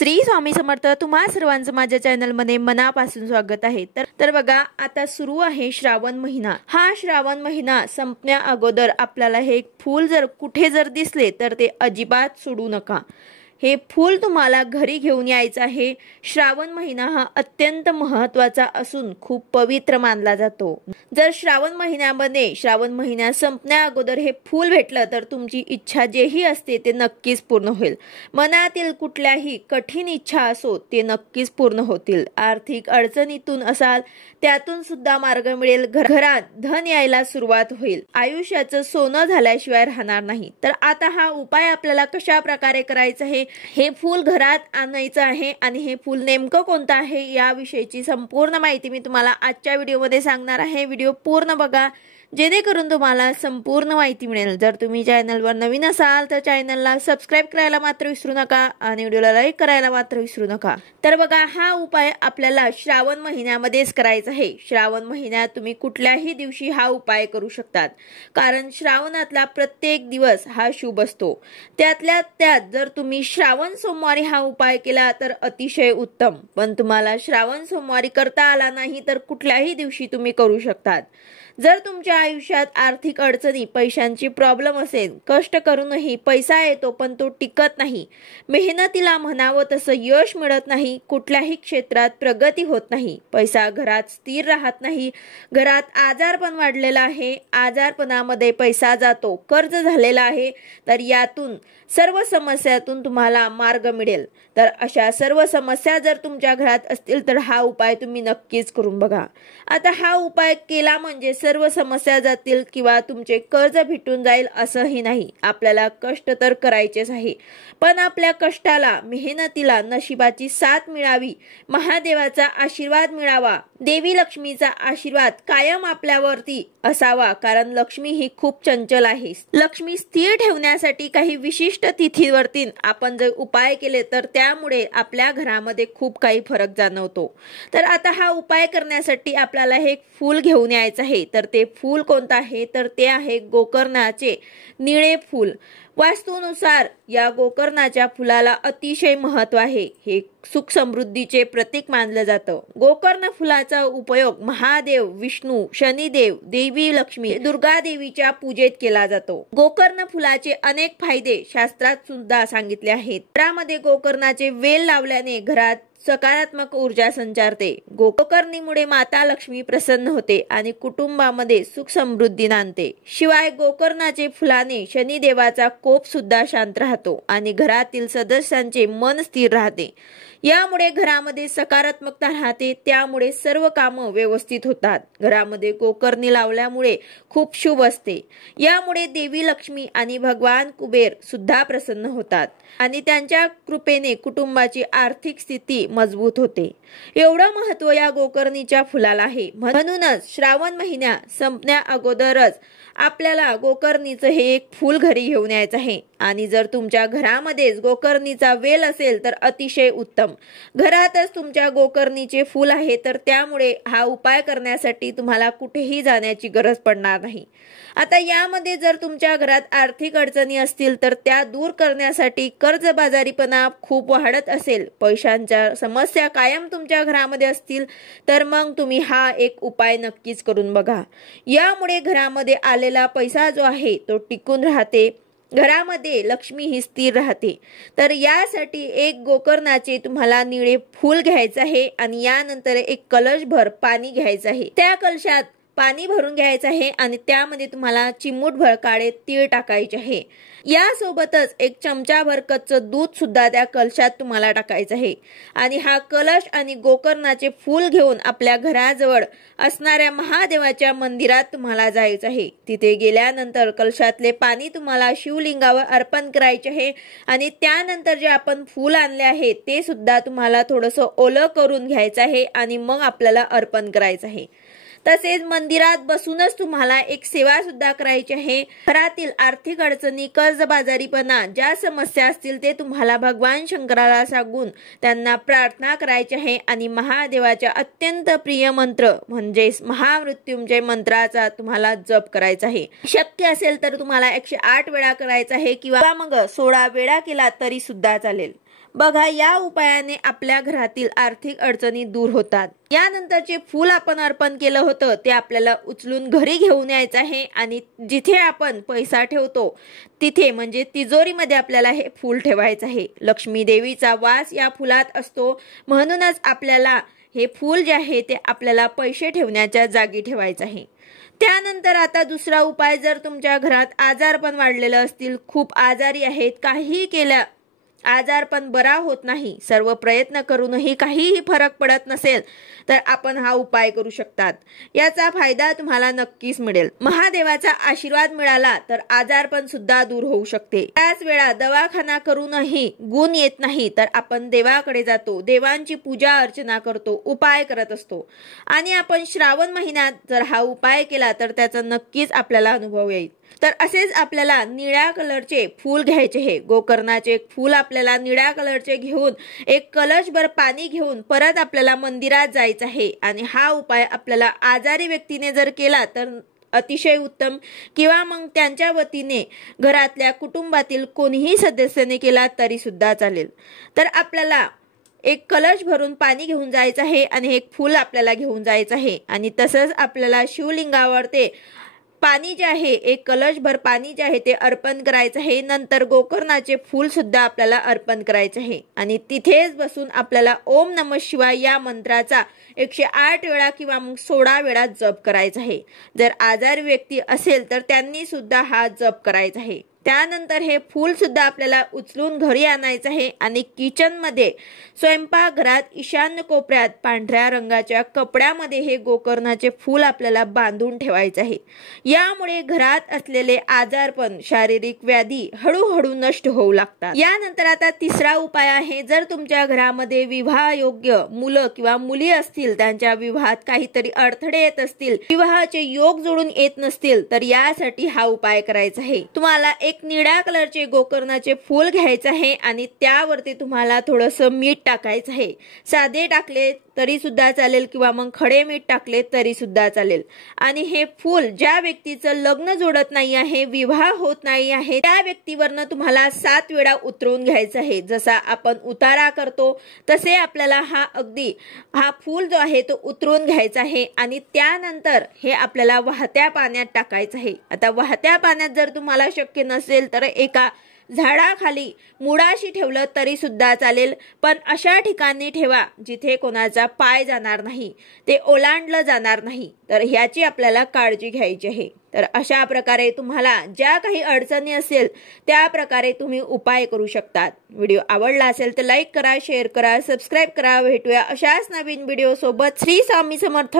श्री स्वामी समर्थ। तुम्हा सर्वांचं माझ्या चॅनलमध्ये मनापासून स्वागत आहे। तर बघा, आता सुरू आहे श्रावण महिना। हा श्रावण महिना संपण्या अगोदर आपल्याला हे फूल जर कुठे जर दिसले तर ते अजिबात सोडू नका। हे फूल तुम्हाला घरी घेऊन यायचं आहे। श्रावण महिना हा अत्यंत महत्त्वाचा असून खूप पवित्र मानला जातो। जर श्रावण महिना संपण्या अगोदर हे फूल भेटलं तर तुमची इच्छा जेही असते ते नक्कीच पूर्ण होईल। मनातील कुठल्याही कठीण इच्छा असो ते नक्कीच पूर्ण होतील। आर्थिक अडचणीतून असाल त्यातून सुद्धा मार्ग मिळेल। घरात धन यायला सुरुवात होईल। आयुष्याचं सोनं झाल्याशिवाय राहणार नाही। तर आता हा उपाय आपल्याला कशा प्रकारे करायचा आहे, हे फूल घरात आणायचं आहे आणि हे फूल नेमकं कोणतं आहे याविषयीची संपूर्ण माहिती मी तुम्हाला आजच्या व्हिडिओमध्ये सांगणार आहे। व्हिडिओ पूर्ण बघा जेणेकरून तुम्हाला संपूर्ण माहिती मिळेल। जर तुम्ही चॅनलवर नवीन असाल तर चॅनलला सबस्क्राइब करायला मात्र विसरू नका आणि व्हिडिओला लाईक करायला मात्र विसरू नका। तर बघा, हा उपाय आपल्याला श्रावण महिन्यामध्येच करायचा आहे। श्रावण महिन्यात तुम्ही कुठल्याही दिवशी हा उपाय करू शकतात, कारण श्रावणातला प्रत्येक दिवस हा शुभ असतो। त्यातल्या त्यात जर तुम्ही श्रावण सोमवारी हा उपाय केला तर अतिशय उत्तम, पण तुम्हाला श्रावण सोमवारी करता आला नाही तर कुठल्याही दिवशी तुम्ही करू शकतात। जर तुमच्या आयुष्यात आर्थिक अडचणी, पैशांची प्रॉब्लेम असेल, कष्ट करूनही पैसा येतो पण तो टिकत नाही, मेहनतीला म्हणावं तसं यश मिळत नाही, कुठल्याही क्षेत्रात प्रगती होत नाही, पैसा घरात स्थिर राहत नाही, घरात आजारपण वाढलेला आहे, आजारपणामध्ये पैसा जातो, कर्ज झालेला आहे, तर यातून सर्व समस्यातून तुम्हाला मार्ग मिळेल। तर अशा सर्व समस्या जर तुमच्या घरात असतील तर हा उपाय तुम्ही नक्कीच करून बघा। आता हा उपाय केला म्हणजे सर्व समस्या जातील किंवा तुमचे कर्ज भेटून जाईल असंही नाही। आपल्याला कष्ट तर करायचेच आहे, पण आपल्या कष्टाला, मेहनतीला नशिबाची साथ मिळावी, महादेवाचा आशीर्वाद मिळावा, देवी लक्ष्मीचा आशीर्वाद कायम आपल्यावरती असावा, कारण लक्ष्मी ही खूप चंचल आहे। लक्ष्मी स्थिर ठेवण्यासाठी काही विशिष्ट तिथीवरती आपण जर उपाय केले तर त्यामुळे आपल्या घरामध्ये खूप काही फरक जाणवतो। तर आता हा उपाय करण्यासाठी आपल्याला हे फूल घेऊन यायचं आहे। तर ते फूल कोणतं आहे तर ते आहे गोकर्णाचे निळे फूल। वास्तुनुसार या गोकर्णाच्या फुलाला अतिशय महत्त्व आहे। हे सुख समृद्धीचे प्रतीक मानलं जातं। गोकर्ण फुलाचा उपयोग महादेव, विष्णू, शनिदेव, देवी लक्ष्मी, दुर्गा देवीच्या पूजेत केला जातो। गोकर्ण फुलाचे अनेक फायदे शास्त्रात सुद्धा सांगितले आहेत। घरामध्ये गोकर्णाचे वेल लावल्याने घरात सकारात्मक ऊर्जा संचारते। गोकर्णीमुळे माता लक्ष्मी प्रसन्न होते आणि कुटुंबामध्ये सुख समृद्धी नांदते। शिवाय गोकर्णाचे फुलाने शनिदेवाचा कोप सुद्धा शांत राहतो आणि घरातील सदस्यांचे मन स्थिर राहते। यामुळे घरामध्ये सकारात्मकता राहते, त्यामुळे सर्व कामं व्यवस्थित होतात। घरामध्ये गोकर्णी लावल्यामुळे खूप शुभ असते। यामुळे देवी लक्ष्मी आणि भगवान कुबेर सुद्धा प्रसन्न होतात आणि त्यांच्या कृपेने कुटुंबाची आर्थिक स्थिती मजबूत होते। एवढं महत्त्व या गोकर्णीच्या फुलाला आहे। म्हणूनच श्रावण महिना संपण्या अगोदरच आपल्याला गोकर्णीचं हे एक फूल घरी घेऊन यायचं आहे आणि जर तुमच्या घरामध्येच गोकर्णीचा वेल असेल तर अतिशय उत्तम। घरातच तुमच्या गोकर्णीचे फूल आहे तर त्यामुळे हा उपाय करण्यासाठी तुम्हाला कुठेही जाण्याची गरज पडणार नाही। आता यामध्ये जर तुमच्या घरात आर्थिक अडचणी असतील तर त्या दूर करण्यासाठी कर्जबाजारीपणा खूप वाढत असेल, पैशांच्या समस्या कायम तुमच्या घरामध्ये असतील तर मग तुम्ही हा एक उपाय नक्कीच करून बघा। यामुळे घरामध्ये आलेला पैसा जो आहे तो टिकून राहते, घरामध्ये लक्ष्मी ही स्थिर राहते। तर यासाठी एक गोकर्णाचे तुम्हाला निळे फूल घ्यायचं आहे आणि यानंतर एक कलशभर पाणी घ्यायचं आहे। त्या कलशात पाणी भरून घ्यायचं आहे आणि त्यामध्ये तुम्हाला चिमूटभर काळे तीळ टाकायचे आहे। यासोबतच एक चमचाभर कच्चं दूध सुद्धा त्या कलशात तुम्हाला टाकायचं आहे आणि हा कलश आणि गोकर्णाचे फूल घेऊन आपल्या घराजवळ असणाऱ्या महादेवाच्या मंदिरात तुम्हाला जायचं आहे। तिथे गेल्यानंतर कलशातले पाणी तुम्हाला शिवलिंगावर अर्पण करायचे आहे आणि त्यानंतर जे आपण फूल आणले आहे ते सुद्धा तुम्हाला थोडंसं ओलं करून घ्यायचं आहे आणि मग आपल्याला अर्पण करायचं आहे। तसेच मंदिरात बसूनच तुम्हाला एक सेवा सुद्धा करायची आहे। घरातील आर्थिक अडचणी, कर्जबाजारीपणा, ज्या समस्या असतील ते तुम्हाला भगवान शंकराला सांगून त्यांना प्रार्थना करायची आहे आणि महादेवाच्या अत्यंत प्रिय मंत्र म्हणजेच महामृत्युंजय मंत्राचा तुम्हाला जप करायचा आहे। शक्य असेल तर तुम्हाला 108 वेळा करायचा आहे किंवा मग 16 वेळा केला तरी सुद्धा चालेल। बघा, या उपायाने आपल्या घरातील आर्थिक अडचणी दूर होतात. यानंतरचे फूल आपण अर्पण केलं होतं ते आपल्याला उचलून घरी घेऊन यायचं आहे आणि जिथे आपण पैसा ठेवतो तिथे म्हणजे तिजोरीमध्ये आपल्याला हे फूल ठेवायचं आहे. लक्ष्मी देवीचा वास या फुलात असतो, म्हणूनच आपल्याला हे फूल जे आहे ते आपल्याला पैसे ठेवण्याच्या जागी ठेवायचं आहे. त्यानंतर आता दुसरा उपाय, जर तुमच्या घरात आजारपण वाढलेलं असतील, खूप आजारी आहेत, काहीही केल्या आजारपण बरा होत नाही, सर्व प्रयत्न करूनही काहीही फरक पडत नसेल, तर आपण हा उपाय करू शकतात. याचा फायदा तुम्हाला नक्कीच मिळेल. महादेवाचा आशीर्वाद मिळाला तर आजारपण सुद्धा दूर होऊ शकते. त्याच वेळा दवाखाना करूनही गुण येत नाही तर आपण देवाकडे जातो, देवांची पूजा अर्चना करतो, उपाय करत असतो आणि आपण श्रावण महिन्यात जर हा उपाय केला तर त्याचा नक्कीच आपल्याला अनुभव येईल. तर असेच आपल्याला निळ्या कलरचे फूल घ्यायचे आहे. गोकर्णाचे फूल आपल्याला निळ्या कलरचे घेऊन एक कलशभर पाणी घेऊन परत आपल्याला मंदिरात जायचं आहे आणि हा उपाय आपल्याला आजारी व्यक्तीने जर केला तर अतिशय उत्तम, किंवा मग त्यांच्या वतीने घरातल्या कुटुंबातील कोणीही सदस्याने केला तरी सुद्धा चालेल. तर आपल्याला एक कलश भरून पाणी घेऊन जायचं आहे आणि एक फूल आपल्याला घेऊन जायचं आहे आणि तसंच आपल्याला शिवलिंगावर ते पाणी जे आहे, एक कलशभर पाणी जे आहे ते अर्पण करायचं आहे. नंतर गोकर्णाचे फूल सुद्धा आपल्याला अर्पण करायचे आहे आणि तिथेच बसून आपल्याला ओम नमः शिवाय या मंत्राचा 108 वेळा किंवा मग 16 वेळा जप करायचा आहे. जर आजारी व्यक्ती असेल तर त्यांनी सुद्धा हा जप करायचा आहे. त्यानंतर हे फूल सुद्धा आपल्याला उचलून घरी आणायचं आहे आणि किचन मध्ये स्वयंपाकघरात ईशान्य कोपऱ्यात पांढऱ्या रंगाच्या कपड्यामध्ये हे गोकर्णाचे फूल आपल्याला बांधून ठेवायचे आहे. यामुळे घरात असलेले आजारपण, शारीरिक व्याधी हळूहळू नष्ट होऊ लागतात. यानंतर आता तिसरा उपाय आहे, जर तुमच्या घरामध्ये विवाह योग्य मुलं किंवा मुली असतील, त्यांच्या विवाहात काहीतरी अडथळे येत असतील, विवाहाचे योग जोडून येत नसतील, तर यासाठी हा उपाय करायचा आहे. तुम्हाला एक निळ्या कलरचे गोकर्णाचे फूल घ्यायचे आहे आणि त्यावरती तुम्हाला थोडंसं मीठ टाकायचं आहे. साधे टाकले तरी सुद्धा चालेल किंवा मग खडे मीठ टाकले तरी सुद्धा चालेल. आणि हे फूल ज्या व्यक्तीचं लग्न जोडत नाही आहे, विवाह होत नाही आहे, त्या व्यक्तीवरनं तुम्हाला 7 वेळा उतरवून घ्यायचं आहे. जसा आपण उतारा करतो तसे आपल्याला हा फूल जो आहे तो उतरवून घ्यायचा आहे आणि त्यानंतर हे आपल्याला वाहत्या पाण्यात टाकायचं आहे. आता वाहत्या पाण्यात जर तुम्हाला शक्य नसेल तर एका झाडाखाली मुळाशी ठेवलं तरी सुद्धा चालेल, पण अशा ठिकाणी ठेवा जिथे कोणाचा पाय जाणार नाही, ते ओलांडलं जाणार नाही. तर ह्याची आपल्याला काळजी घ्यायची आहे. तर अशा प्रकारे तुम्हाला ज्या काही अडचणी असेल त्या प्रकारे तुम्ही उपाय करू शकतात. व्हिडिओ आवडला असेल तर लाईक करा, शेअर करा, सबस्क्राईब करा. भेटूया अशाच नवीन व्हिडिओ सोबत. श्री स्वामी समर्थ.